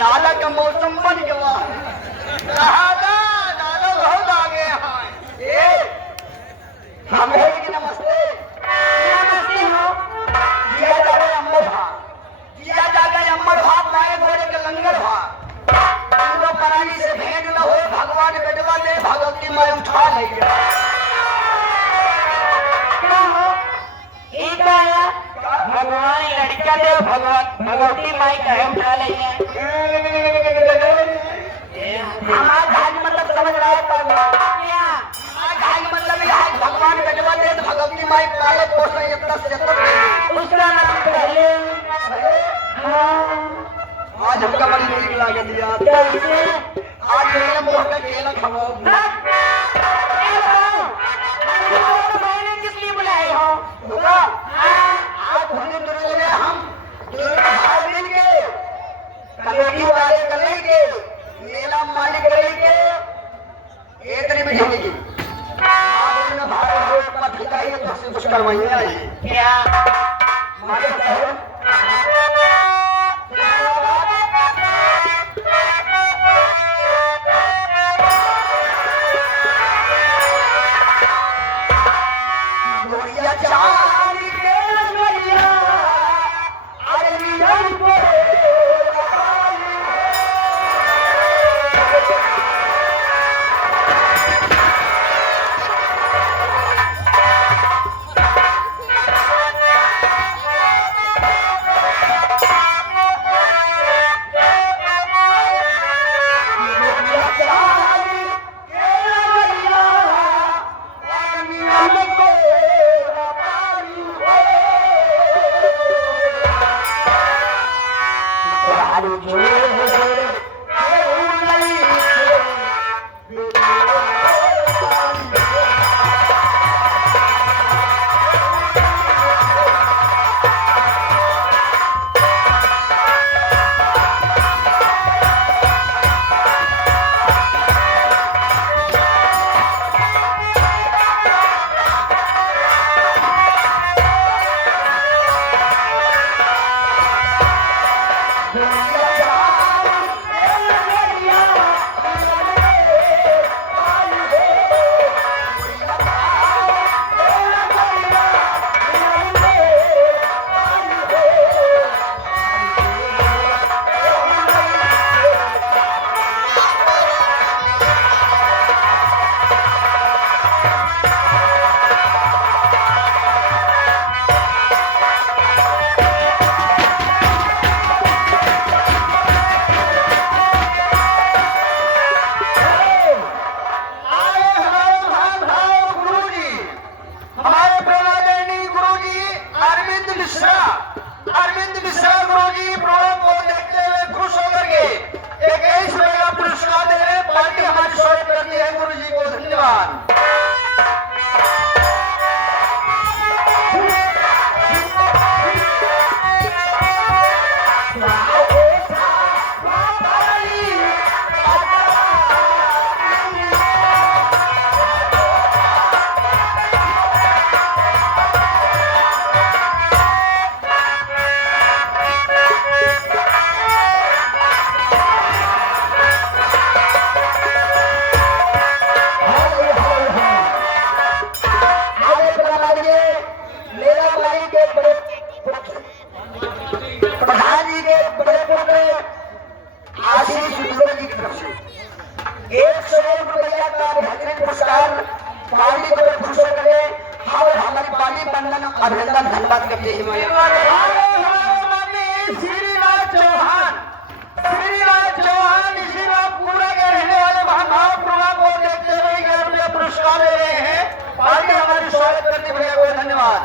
नाला का मौसम बन गया दादा दादा बहुत आगे हैं हम कि नमस्ते नमस्ते हो। जिया जागे अम्मर भा जिया जागे अम्मर भा माए गोरे के लंगर भा इंद्रो परानी से भेंट न हो भगवान बेटवा ले भगवती माए उठा ले क्या हो एक आया भगवान लड़का दे भगवान भगवती माई कहे उठा ले हमारा घाट मतलब समझ रहा है क्या घाट मतलब यह है भगवान बेटवा दे भगवती माई पाले पोषण इतना से उसका नाम पहले आज हमका बड़ी नीक लागत यार कैसे आज मेरे मोह का केला खवाओ मैंने किस लिए बुलाए हो होगा आज धोने दुर्गे ने हम दोनों भाग मिल के कमेटी वाले कले के मेला मालिक कले के इतनी भी ढंग की आज इन्होंने भारत रोड का ठिका ही तो से कुछ करवाएंगे आज क्या मालिक साहब गोरिया चांद के गोरिया अरे नीलम को अरविंद मिश्रा गुरुजी प्रोग्राम को देखते हुए खुश होकर के 21 रुपए का पुरस्कार दे रहे हैं पार्टी हमारी स्वागत करती है गुरुजी को धन्यवाद प्रधान जी के बड़े पुत्र आशीष शुक्ला जी की तरफ से 101 रुपया का बेहतरीन पुरस्कार पार्टी को खुश होकर और हमारी पार्टी बंधन अभिनंदन धन्यवाद करते हैं श्रीराज चौहान इसी पूरा के रहने वाले महाभाव प्रोग्राम को देखते हुए 11 रुपया पुरस्कार ले रहे हैं पार्टी हमारी स्वागत करते भैया को धन्यवाद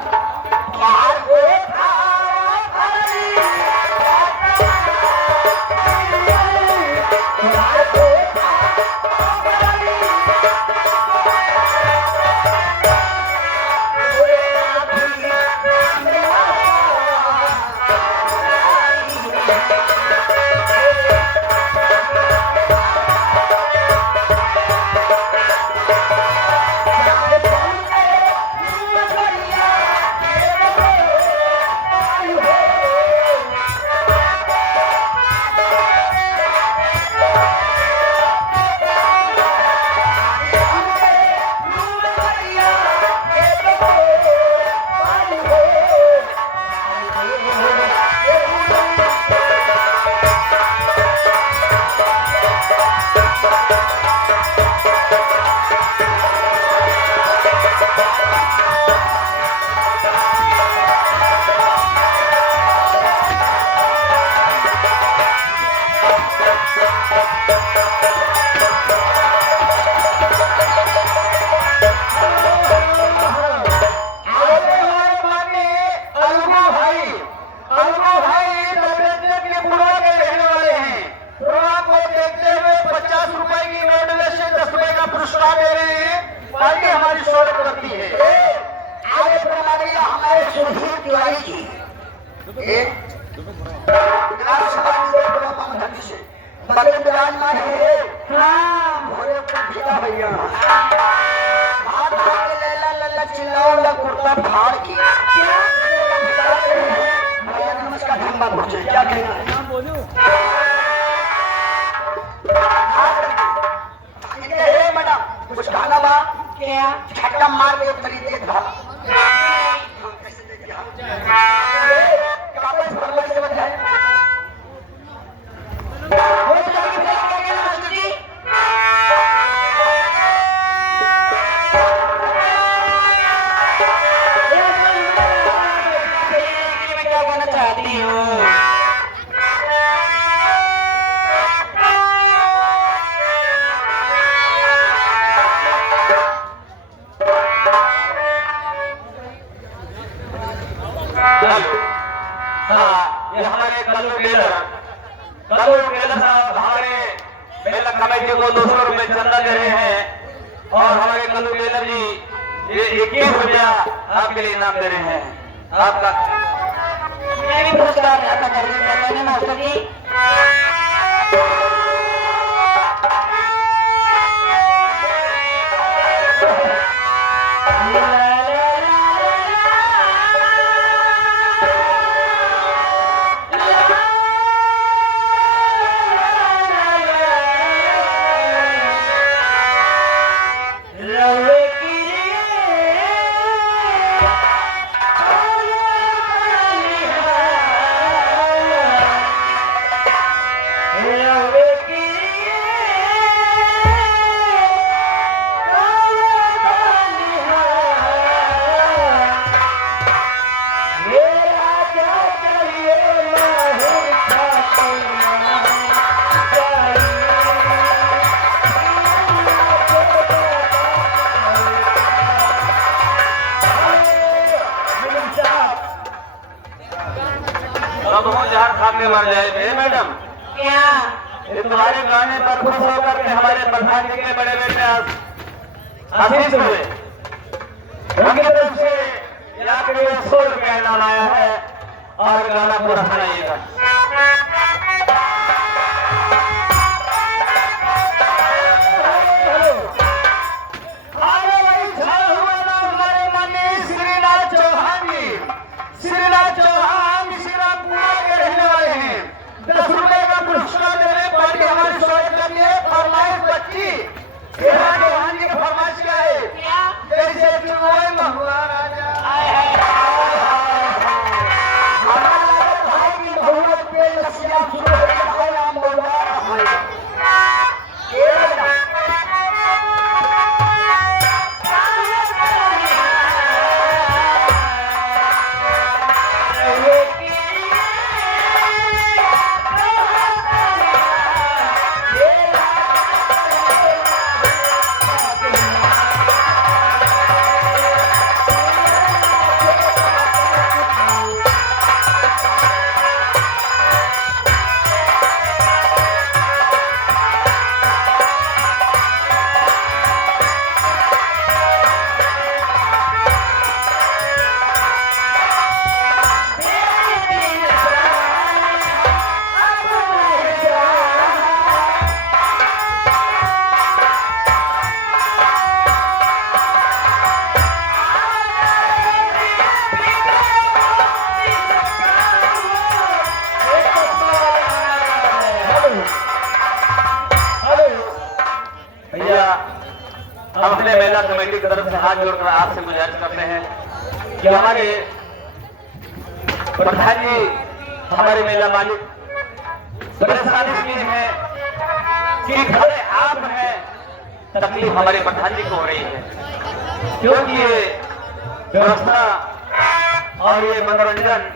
पुरस्कार दे रहे हैं। पार्टी हमारी स्वागत करती है। आगे प्रमाणिया हमारे सुधीर तिवारी जी बगल विराजमान है। भोरे भैया भैया हाथ आगे लैला लल्ला चिल्लाओ कुर्ता फाड़ के भैया नमस्कार धम्बा पहुंचे क्या कहना है? कुछ खाना बा क्या छक्का मार के खरी दे था कागज भरने के बाद है हो जाएगी क्या मास्टर जी मैं क्या कहना चाहती हूँ ये हमारे कल्लू टेलर साहब हमारे मेला कमेटी को 200 रुपए चंदा दे रहे हैं और हमारे कल्लू टेलर जी ये 21 रुपया आपके लिए इनाम दे रहे हैं। आपका मैं भी पुरस्कार अदा करने जा रहे हैं मास्टर जी। अब हो जहर खा के मर जाए मैडम। क्या ये तुम्हारे गाने पर खुश होकर के हमारे प्रधान जी के बड़े बेटे आशीष हुए उनकी तरफ से आपके लिए 100 रुपया इनाम आया है और गाना पूरा सुनाइएगा। श्रीनाथ चौहान श्रीरामपुरा के रहने वाले हैं। 10 रुपए का पुरस्कार दे रहे पार्टी हमारी स्वागत करती है। फरमाइश बच्ची श्रीनाथ चौहान की फरमाइश क्या है? जैसे चुनोए महुआ राजा हमारा भाई की बहुमत पे लसिया शुरू हो गया है। नाम बोल रहा हम अपने मेला कमेटी की तरफ से हाथ जोड़कर आपसे गुजारिश करते हैं कि हमारे प्रधान जी हमारे मेला मालिक परेशानी की है कि घरे आप हैं, तकलीफ हमारे प्रधान जी को हो रही है क्योंकि ये व्यवस्था और ये मनोरंजन